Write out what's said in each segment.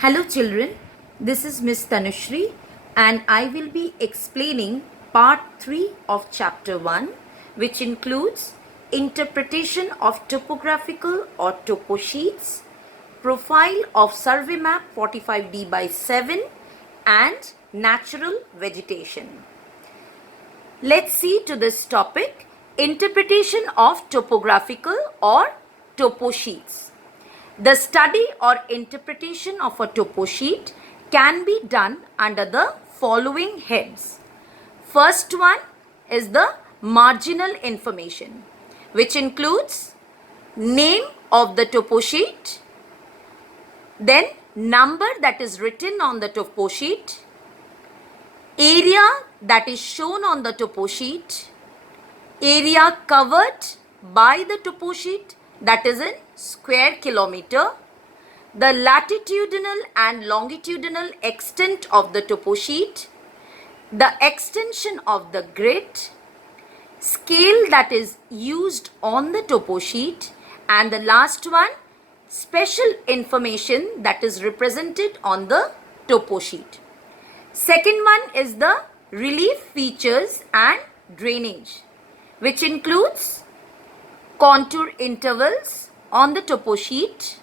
Hello children, this is Miss Tanushri and I will be explaining part 3 of chapter 1, which includes interpretation of topographical or topo sheets, profile of survey map 45D by 7 and natural vegetation. Let's see to this topic, interpretation of topographical or topo sheets. The study or interpretation of a topo sheet can be done under the following heads. First one is the marginal information, which includes name of the topo sheet, then number that is written on the topo sheet, area that is shown on the topo sheet, area covered by the topo sheet, that is in square kilometer, the latitudinal and longitudinal extent of the topo sheet, the extension of the grid, scale that is used on the topo sheet, and the last one, special information that is represented on the topo sheet. Second one is the relief features and drainage, which includes contour intervals on the topo sheet,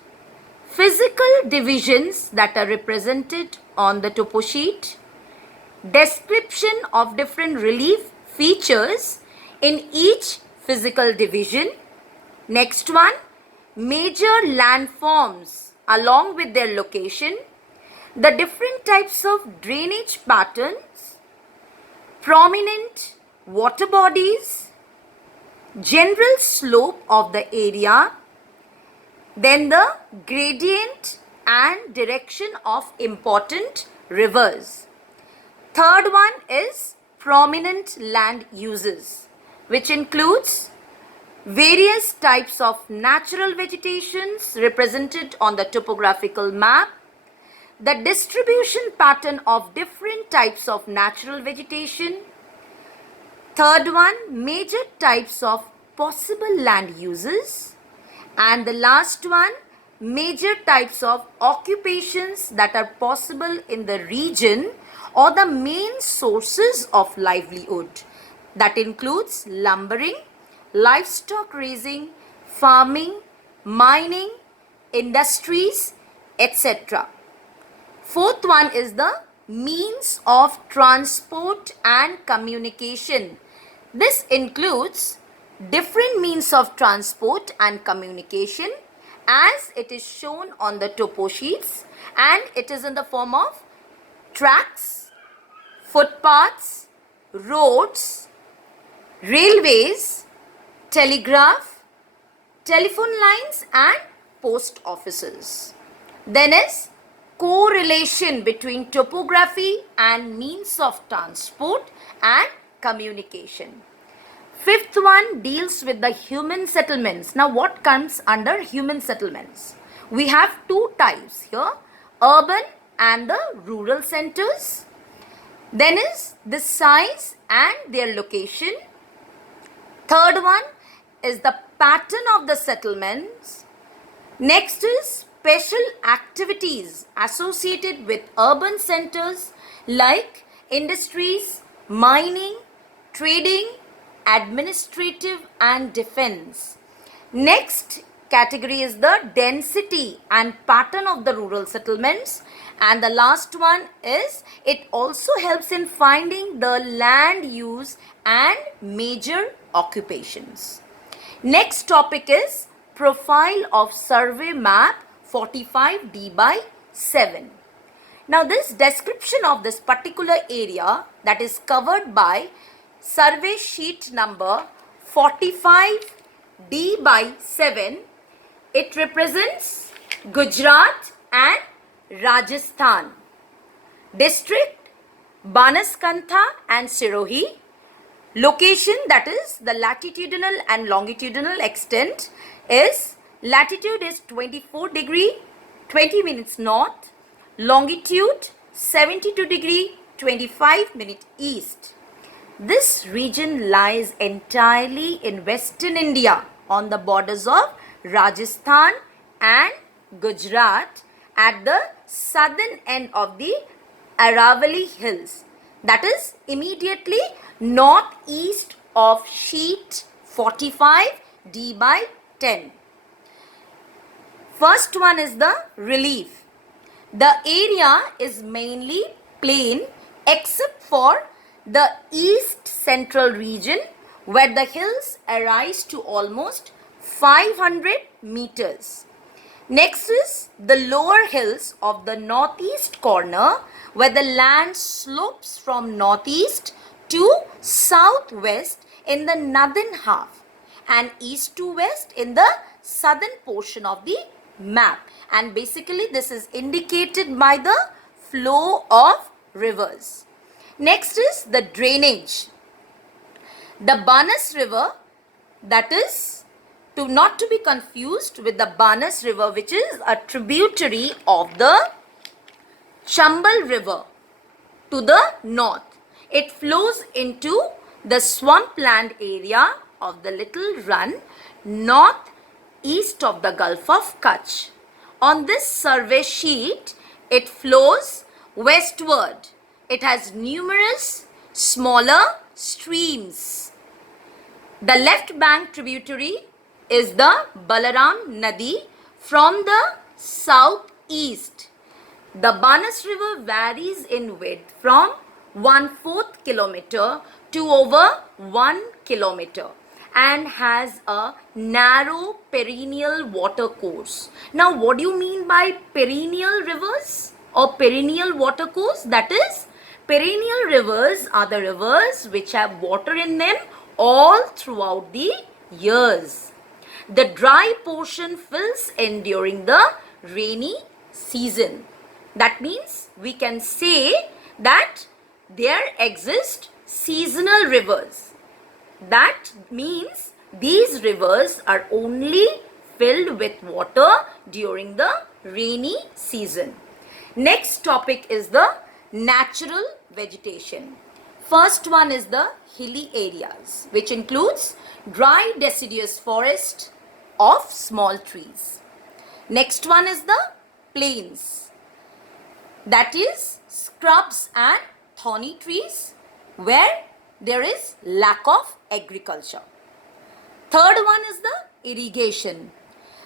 physical divisions that are represented on the topo sheet, description of different relief features in each physical division. Next one, major landforms along with their location, the different types of drainage patterns, prominent water bodies, general slope of the area, then the gradient and direction of important rivers. Third one is prominent land uses, which includes various types of natural vegetations represented on the topographical map, the distribution pattern of different types of natural vegetation. Third one, major types of possible land uses. And the last one, major types of occupations that are possible in the region or the main sources of livelihood. That includes lumbering, livestock raising, farming, mining, industries, etc. Fourth one is the means of transport and communication. This includes different means of transport and communication as it is shown on the topo sheets, and it is in the form of tracks, footpaths, roads, railways, telegraph, telephone lines and post offices. Then is correlation between topography and means of transport and communication. Fifth one deals with the human settlements. Now what comes under human settlements? We have two types here, urban and the rural centers. Then is the size and their location. Third one is the pattern of the settlements. Next is special activities associated with urban centers like industries, mining, trading, administrative and defense. Next category is the density and pattern of the rural settlements, and the last one is it also helps in finding the land use and major occupations. Next topic is profile of survey map 45D by 7. Now this description of this particular area that is covered by survey sheet number 45D by 7, it represents Gujarat and Rajasthan, district Banaskantha and Sirohi, location that is the latitudinal and longitudinal extent is latitude is 24 degree 20 minutes north, longitude 72 degree 25 minutes east. This region lies entirely in western India on the borders of Rajasthan and Gujarat at the southern end of the Aravalli Hills, that is immediately northeast of sheet 45 D by 10. First one is the relief. The area is mainly plain except for the east central region where the hills arise to almost 500 meters. Next is the lower hills of the northeast corner where the land slopes from northeast to southwest in the northern half and east to west in the southern portion of the map, and basically this is indicated by the flow of rivers. Next is the drainage. The Banas River, that is not to be confused with the Banas River, which is a tributary of the Chambal River to the north. It flows into the swampland area of the Little Run northeast of the Gulf of Kutch. On this survey sheet, it flows westward. It has numerous smaller streams. The left bank tributary is the Balaram Nadi from the southeast. The Banas River varies in width from 1/4 kilometer to over 1 kilometer and has a narrow perennial water course. Now, what do you mean by perennial rivers or perennial water course? That is, perennial rivers are the rivers which have water in them all throughout the years. The dry portion fills in during the rainy season. That means we can say that there exist seasonal rivers. That means these rivers are only filled with water during the rainy season. Next topic is the natural vegetation. First one is the hilly areas, which includes dry deciduous forest of small trees. Next one is the plains, that is scrubs and thorny trees where there is lack of agriculture. Third one is the irrigation.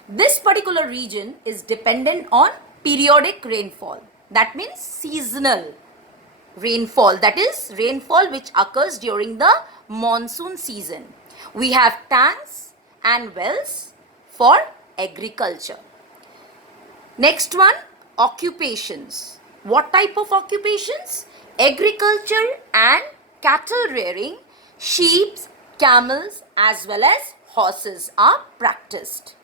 This particular region is dependent on periodic rainfall. That means seasonal rainfall. That is rainfall which occurs during the monsoon season. We have tanks and wells for agriculture. Next one, occupations. What type of occupations? Agriculture and cattle rearing, sheep, camels as well as horses are practiced.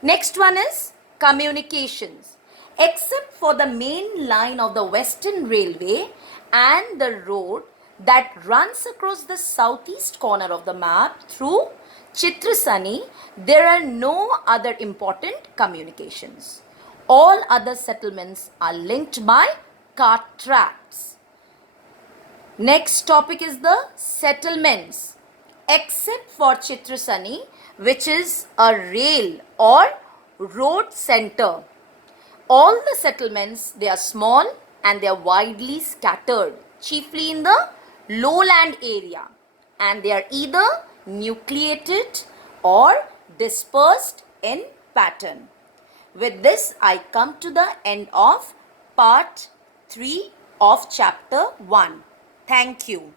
Next one is communications. Except for the main line of the Western Railway and the road that runs across the southeast corner of the map through Chitrasani, there are no other important communications. All other settlements are linked by cart tracks. Next topic is the settlements. Except for Chitrasani, which is a rail or road center, all the settlements, they are small and they are widely scattered, chiefly in the lowland area, and they are either nucleated or dispersed in pattern. With this, I come to the end of part 3 of chapter 1. Thank you.